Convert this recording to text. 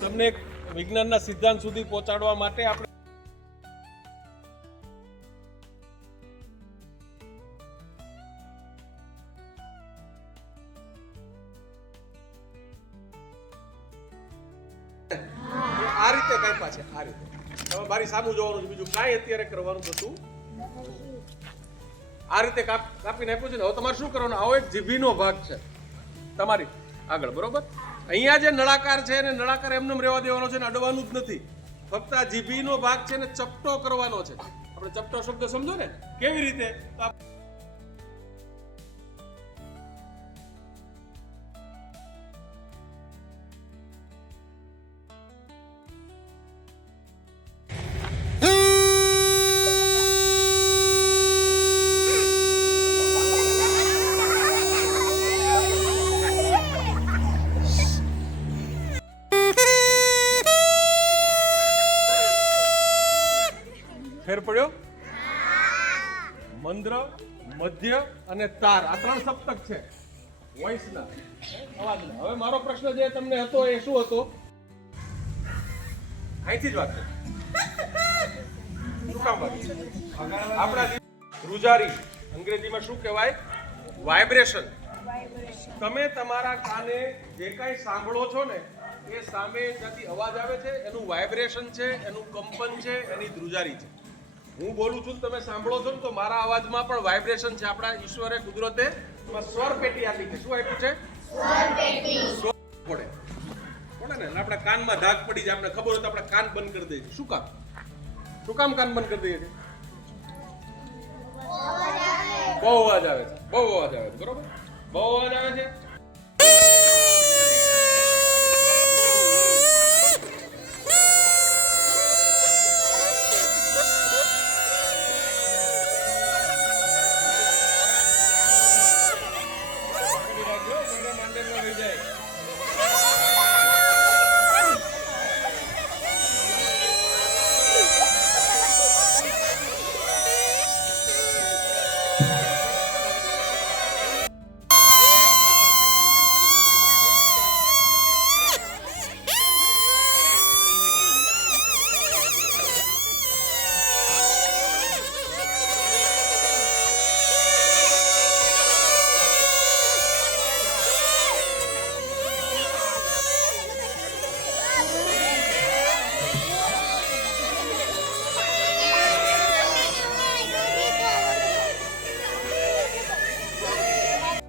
તમને એક વિજ્ઞાનના સિદ્ધાંત સુધી પહોંચાડવા માટે આપણે આ રીતે કાપ્યા છે. આ રીતે તમે મારી સામું જોવાનું છે, બીજું કાંઈ અત્યારે કરવાનું થતું આ રીતે કાપીને આપ્યું છે ને. હવે તમારે શું કરવાનું, આવો એક જીભીનો ભાગ છે તમારી આગળ, બરોબર? અહીંયા જે નળાકાર છે ને નળાકાર એમને રહેવા દેવાનો છે ને અડવાનું જ નથી. ફક્ત આ જીભીનો ભાગ છે ને ચપટો કરવાનો છે. આપણે ચપટો શબ્દ સમજો ને કેવી રીતે, ફેર પડ્યો? મંદ્ર, મધ્ય અને તાર, આ ત્રણ સપ્તક છે વોઇસના, અવાજના. હવે મારો પ્રશ્ન જે તમને હતો એ શું હતો? અહીંથી જ વાત છે. શું કામ વાત? આપણા ધ્રુજારી, અંગ્રેજીમાં શું કહેવાય? વાઇબ્રેશન. તમે તમારા કાને જે કાંઈ સાંભળો છો ને એ સામે જ્યાંથી અવાજ આવે છે એનું વાઇબ્રેશન છે, એનું કંપન છે, એની ધ્રુજારી છે. હું બોલું છું તમે સાંભળો છો ને તો મારા અવાજમાં પણ વાઇબ્રેશન છે. આપણા ઈશ્વરે કુદરતે સ્વર પેટી આપી છે. શું આપ્યું છે? સ્વર પેટી. પડે ને આપણા કાનમાં ધાક પડી જાય, આપણે ખબર હોય તો આપણે કાન બંધ કરી દઈએ. શું કામ? શું કામ કાન બંધ કરી દઈએ છીએ? બહુ અવાજ આવે છે, બહુ અવાજ આવે છે, બરોબર? બહુ અવાજ આવે છે.